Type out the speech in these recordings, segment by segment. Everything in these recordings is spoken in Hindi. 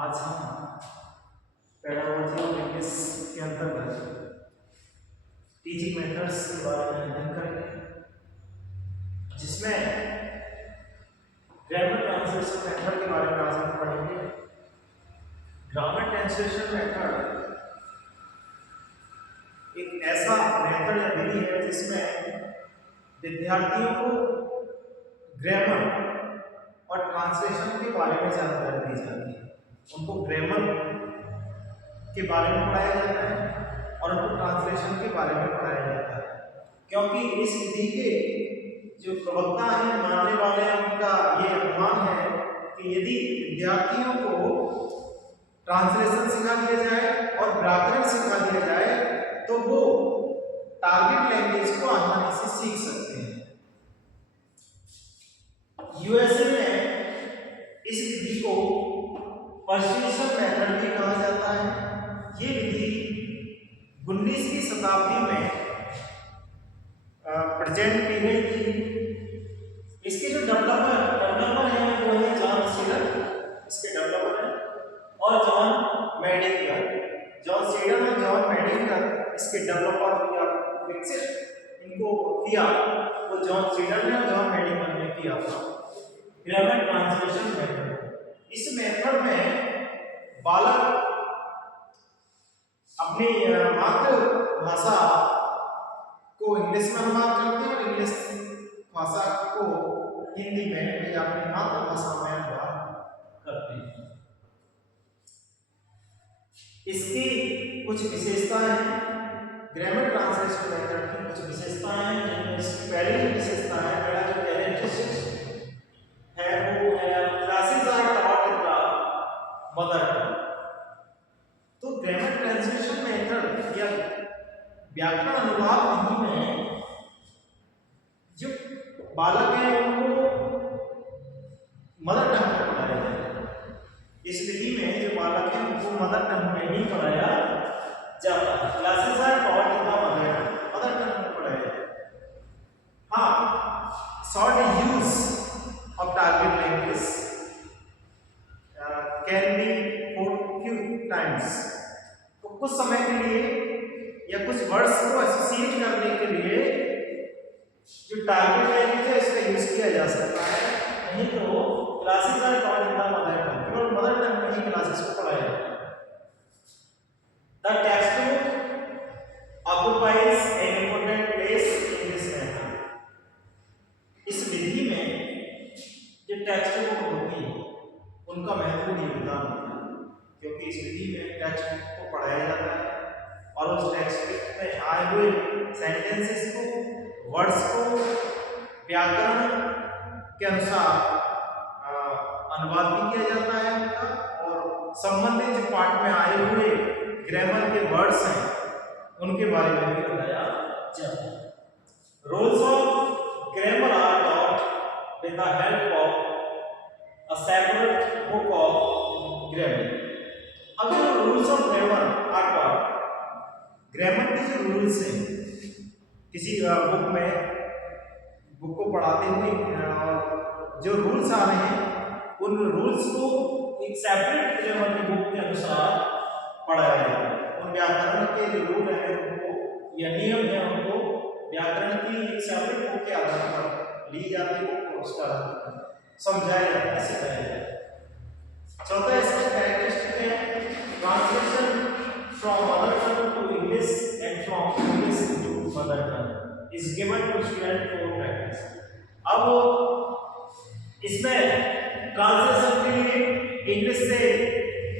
आज हम पेडागोजी ऑफ इंग्लिश के अंतर्गत टीचिंग मेथड्स के बारे में अध्ययन करेंगे, जिसमें ग्रामर ट्रांसलेशन मेथड के बारे में आज हम पढ़ेंगे। ग्रामर ट्रांसलेशन मेथड एक ऐसा मेथड या विधि है जिसमें विद्यार्थियों को ग्रामर और ट्रांसलेशन के बारे में जानकारी दी जाती है। उनको ग्रामर के बारे में पढ़ाया जाता है और उनको ट्रांसलेशन के बारे में पढ़ाया जाता है, क्योंकि इस विधि के जो प्रवक्ता हैं, मानने वाले हैं, उनका ये अनुमान है कि यदि विद्यार्थियों को ट्रांसलेशन सिखा दिया जाए और व्याकरण सिखा दिया जाए तो वो टारगेट लैंग्वेज को आसानी से सीख सकते हैं। यूएसए में इस विधि को पर्सुएशन मेथड भी कहा जाता है। ये विधि 19वीं शताब्दी में प्रेजेंट की गई थी। इसके जो डेवलपर हैं वो है जॉन सीडर, इसके डेवलपर हैं, और जॉन मेडिकर। जॉन सीडर और जॉन मेडिकर इसके डेवलपर या विकसित इनको किया, वो जॉन सीडर ने और जॉन मेडिकर ने किया था ग्रामर ट्रांसलेशन मेथड। इस मेथड में बालक अपनी मातृभाषा को इंग्लिश में अनुवाद करते हैं और इंग्लिश भाषा को हिंदी में या अपनी मातृभाषा में अनुवाद करते हैं। इसकी कुछ विशेषताएं हैं, ग्रामर ट्रांसलेशन मेथड की कुछ विशेषताएं हैं, जिनमें इसकी पहली विशेषता है, पहला जो कैरेक्टरिस्टिक्स है वो है classes are taught in the mother tongue. तो ग्रामर ट्रांसलेशन मेथड या व्याकरण अनुवाद विधि में जो बालक हैं उनको मदर टंग में पढ़ाया जाता है। इस विधि में जो बालक हैं उनको मदर टंग में ही पढ़ाया जाता है। Classes are taught in the mother tongue में पढ़ाया जाता है। हाँ, short use of target language can be for few times। तो कुछ समय के लिए या कुछ वर्ड्स को एसोसिएट करने के लिए जो टारगेट लैंग्वेज है इसका यूज किया जा सकता है। नहीं तो classes are taught in the mother tongue, केवल मदर टंग में ही क्लासेस को पढ़ाया जाता है। The text book occupies an important place in this method। इस विधि में जो टेक्स्ट बुक होती है उनका महत्वपूर्ण योगदान होता है, क्योंकि इस विधि में टेक्स्ट बुक को पढ़ाया जाता है और उस टेक्स्ट बुक में आए हुए सेंटेंसेस को, वर्ड्स को व्याकरण के अनुसार अनुवाद भी किया जाता है उनका, और संबंधित जो पाठ में आए हुए ग्रामर के वर्ड्स हैं उनके बारे में भी बताया जाता है। Rules of grammar are taught with the help of a separate book of grammar। अब जो rules of grammar are taught, grammar के जो रूल्स हैं किसी बुक को पढ़ाते हुए और जो रूल्स आ रहे हैं उन रूल्स को एक सेपरेट ग्रामर की बुक के अनुसार पढ़ाया जाता है। उन व्याकरण के जो रूल हैं उनको या नियम हैं उनको व्याकरण की एक सेपरेट बुक के आधार पर ली जाती है, उसका समझाया जाता है, सिखाया जाता है। चौथा इसका कैरेक्टरिस्टिक है translation from mother tongue to English and from English to mother tongue is given to student for practice. अब इसमें ट्रांसलेशन के लिए इंग्लिश से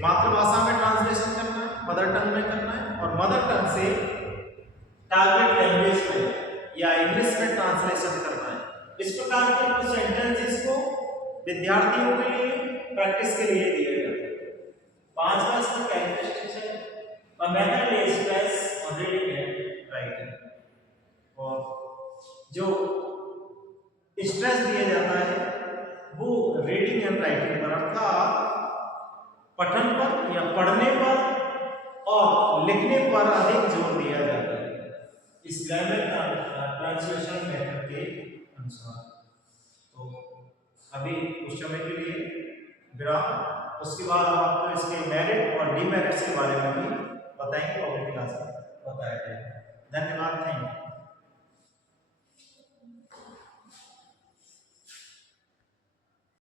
मातृभाषा में ट्रांसलेशन करना है, मदर टंग में करना है, और मदर टंग से टारगेट लैंग्वेज में या इंग्लिश में ट्रांसलेशन करना है। इस प्रकार के कुछ सेंटेंसेस को विद्यार्थियों के लिए प्रैक्टिस के लिए दिए जाते हैं। पांचवा इसका कैरेक्टरिस्टिक्स है a method is stress on reading and writing। और जो स्ट्रेस दिया जाता है वो रीडिंग एंड राइटिंग पर, अर्थात पठन पर या पढ़ने पर और लिखने पर अधिक जोर दिया जाता है इस ग्रामर ट्रांसलेशन मेथड के अनुसार। तो अभी कुछ समय के लिए विराम। उसके बाद हम आपको इसके मेरिट और डिमेरिट्स के बारे में भी बताएंगे, अगली क्लास में बताया जाएगा। धन्यवाद, थैंक यू।